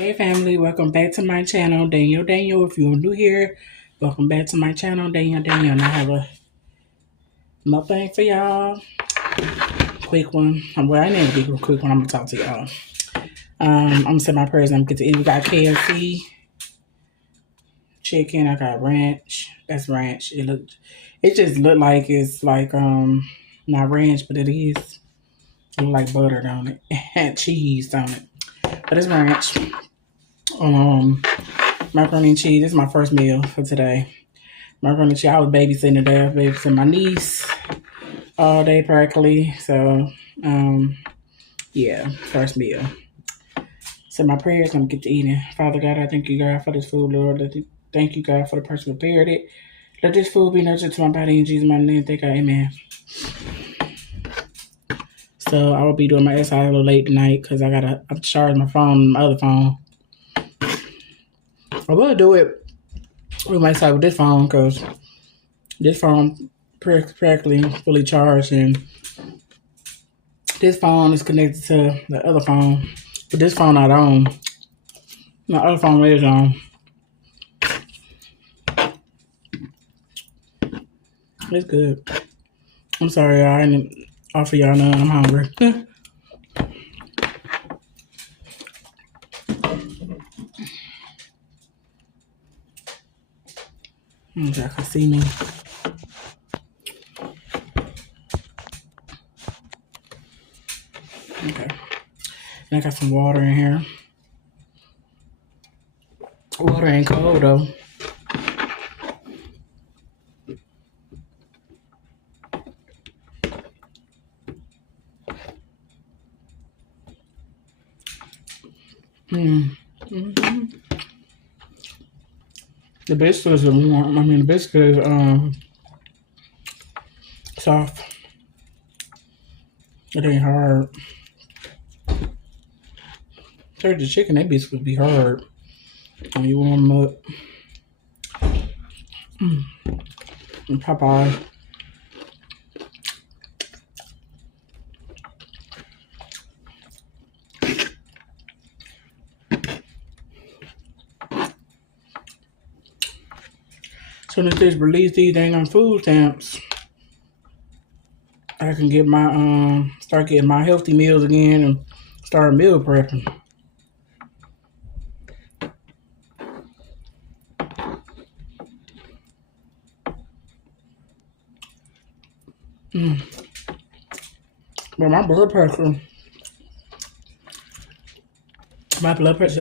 Hey family, welcome back to my channel. Daniel. If you're new here, welcome back to my channel. Daniel. And I have a mukbang for y'all. Quick one. Well, I need to be a quick one. I'm gonna talk to y'all. I'm gonna say my prayers. I'm gonna get to eat. We got KFC chicken. I got ranch. That's ranch. It just looked like it's like not ranch, but it is. It look like butter on it and cheese on it, but it's ranch. Macaroni and cheese. This is my first meal for today. Macaroni and cheese. I was babysitting today. I was babysitting my niece all day practically. So, yeah, first meal. So my prayers, I'm gonna get to eating. Father God, I thank you, God, for this food, Lord. Thank you, God, for the person who prepared it. Let this food be nurtured to my body in Jesus' mighty name. Thank God, amen. So I will be doing my exercise a little late tonight because I gotta charge my phone, my other phone. I will do it with my side with this phone because this phone practically fully charged, and this phone is connected to the other phone, but this phone not on. My other phone is on. It's good. I'm sorry, I didn't offer y'all none. I'm hungry. Y'all can see me. Okay. And I got some water in here. Water ain't cold though. Mm-hmm. The biscuits are warm. I mean, the biscuit is soft. It ain't hard. Turkey chicken, that biscuit would be hard when you warm them up. And Popeye. Soon as this release these dang on food stamps, I can get my start getting my healthy meals again and start meal prepping. But my blood pressure